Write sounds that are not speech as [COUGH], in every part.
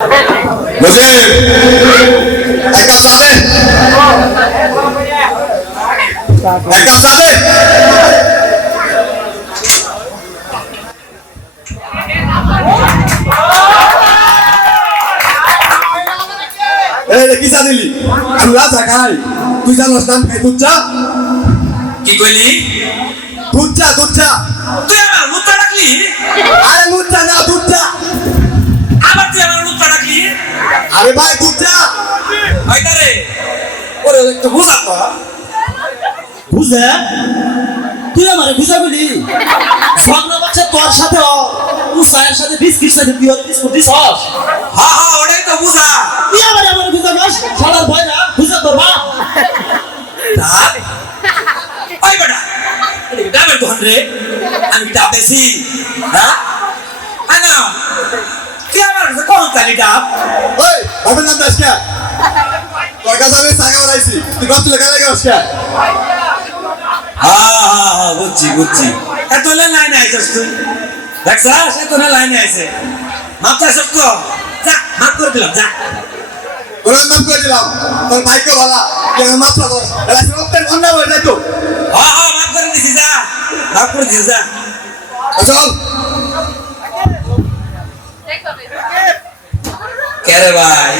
এক দে এক কাপ চা দে এই রে কি চা দিলি চুরা খাই তুই জানোস না খাই দুধ চা কি কইলি? দুধ চা দুধ চা একটু বুঝা তো বুঝে তুই আমারে বুঝা বলি? স্বপ্ন বাচ্চা তোর সাথে উসায়ের সাথে বিস্কিট সাথে তুই ওর বিস্কুট দিস। হা হা, ওটাই তো বুঝা তুই আমার আমার বুঝা বাস। শালার ভয় না বুঝা তোর বাপ ওই বেটা ডাবের দোকান রে। আমি ডাব বেশি হ্যাঁ আনা আমার কখন ডাব। ওই বাপের নাম দাস তোর কাছে আইছি তুই কত লেখা লেগে আসছে হা হা হা বুঝছি বুঝছি। এত লাইনে আইছিস তুই। দেখছাস? এত লাইনে আইছে। মাপ চাইছিস তো? যা মাপ করে দিলাম যা। তোর নাম করে দিলাম। তোর ভাইকে বলা আমি মাত্র তোর এলা রক্তের বন্যা হয়ে যায় তো হা হা মাপ করে দিছি যা। মাপ করে দিছি যা। চল কেরে ভাই?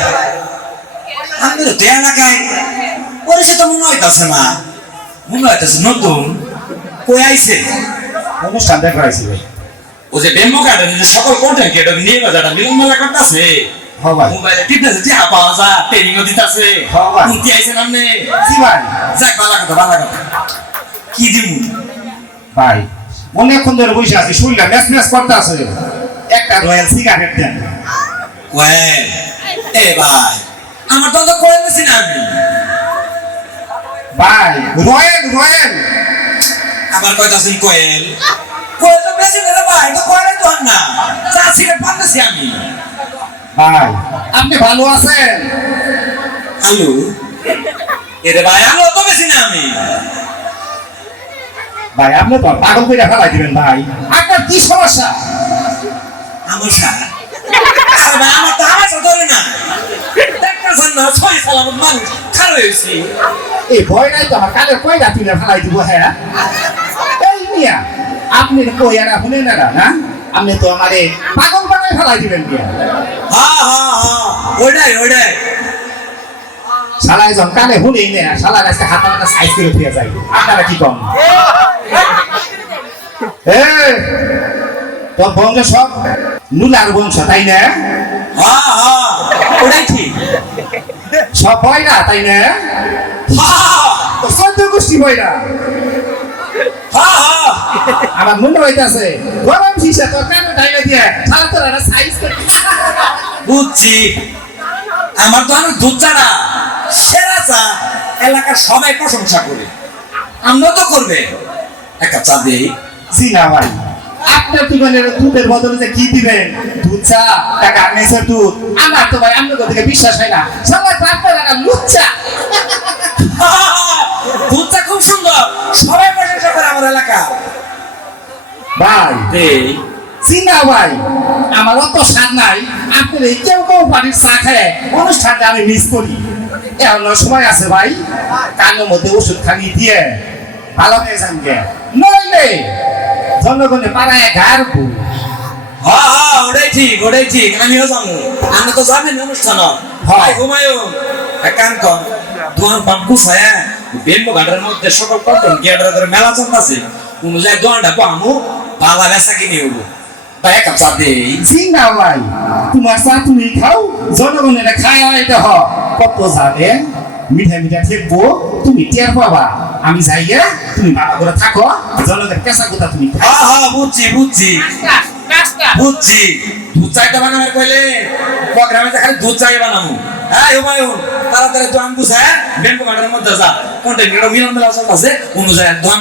আমি তো দেয়া লাগাই পরিচিত মনে হইতাছে না। মনে হইতাছে নতুন? কই আইছে? অনুষ্ঠান দেখা ভাই ও যে ডেমো কার্ডে যে সকল কন্টেন্ট ক্রিয়েটর নিয়ে বাজারটা মিলন মেলা করতেছে। হ্যাঁ ভাই। মোবাইলে টিপতেছে টিহা পাওয়া যা ট্রেনিংও দিতাছে। কুন্তি আইছে নামনে জি ভাই। যাক বালা কথা বালা কথা। কি দিমু? ভাই অনেকক্ষণ ধরে বসে আছি শুনলাম ম্যাচ ম্যাচ করতে আছে। একটা রয়্যাল সিগারেট দেন। কোয়েল এ ভাই আমার তো তো কোয়েল বেশি না আমি ভাই রয়্যাল রয়্যাল আবার কইতাছেন কোয়েল। কোয়েল তো বেশি না রে ভাই তো কোয়েল তো না। চা সিগারেট পান্নাছি আমি। ভাই আপনি ভালো আছেন? আলু এরে ভাই আলু তো বেশি না আমি। ভাই আপনি তো পাগল করে ফেলাই দিবেন ভাই। আপনার কি সমস্যা? আমার ভাই আমার তো আমার সাথে ধরে না। দেখতেছেন না ছয় সালামত মানুষ খারাপ হয়েছি। এই ভয় নাই তো আমার কালের কয়টা তুলে ফেলাই দিব হ্যাঁ? এই মিয়া আপনি কই আর শুনে না না? আপনি তো আমারে পাগল বানাই ফেলাই দিবেন মিয়া। হ্যাঁ হ্যাঁ হ্যাঁ ওইটাই ওইটাই শালা একজন কানে শুনেই না শালা আজকে হাতে সাইজ করে ফিরে যাই আপনারা কি কম এ তোর বংশ সব নুলার বংশ তাই না? হ্যাঁ হ্যাঁ ওটাই ঠিক। সব বয়রা তাই না? চোদ্দ গোষ্ঠী বয়রা আমার মনে হইতাছে গরম শিশা তোর কানে ডাইলে দিয়ে শালা তোর একটা সাইজ বুঝছি। আমার তো আমি দুধ চা না সেরা চা। এলাকার সবাই প্রশংসা করে। আমরা তো করবে। এক কাপ চা দিই। জি না ভাই। আপনার দোকানের দুধের বদলে যে কি দিবেন? দুধ চা টাকা দুধ। আমার তো ভাই আপনার থেকে বিশ্বাস হয় না। সবাই আপনার একটা লুচ্চা। [LAUGHS] দুধ চা খুব সুন্দর। সবাই প্রশংসা করে আমার এলাকা। ভাই চিনা ভাই আমার অত স্বাদ নাই। আপনার এই কেউ কেউ বাড়ির চা খায় অনুষ্ঠানটা আমি মিস করি। এমন সময় আছে ভাই। কানের মধ্যে ওষুধ খানি দিয়ে ভালো হয়ে যান গে। নইলে জনগণে পাড়ায় হ্যাঁ ওটাই ঠিক ওটাই ঠিক আমিও যাব। আমি তো যাবেন অনুষ্ঠান। হ্যাঁ। হয় ঘুমায়ো এক কাম কর দোয়ান পাম্প কুসায় বেম্বো ঘাটের মধ্যে সকল কটন গিয়াটার ধরে মেলা চলতেছে। অনুযায়ী দোয়ানটা পামু বালা বেচা কিনে হব এক কাপ চা দেই চিনা ভাই তোমার চা তুমি খাও জনগণের খায় এটা হ। কত জানে মিঠা মিঠা থাকব তুমি টের পাবা। আমি যাই গে, তুমি বাবা করে থাকো জনগণের কেঁচা কথা তুমি হ্যাঁ হ্যাঁ বুঝছি বুঝছি। বুঝছি। দুধ চাইটা বানাবার কইলে? প্রোগ্রামে খালি দুধ চাই বানাবো হ্যাঁ হুমায়ুন তাড়াতাড়ি দোয়ান বুঝা ব্যাংক ঘাটের মধ্যে যা। কোনটা মিলন মেলা আছে? অনুযায়ী দোয়ান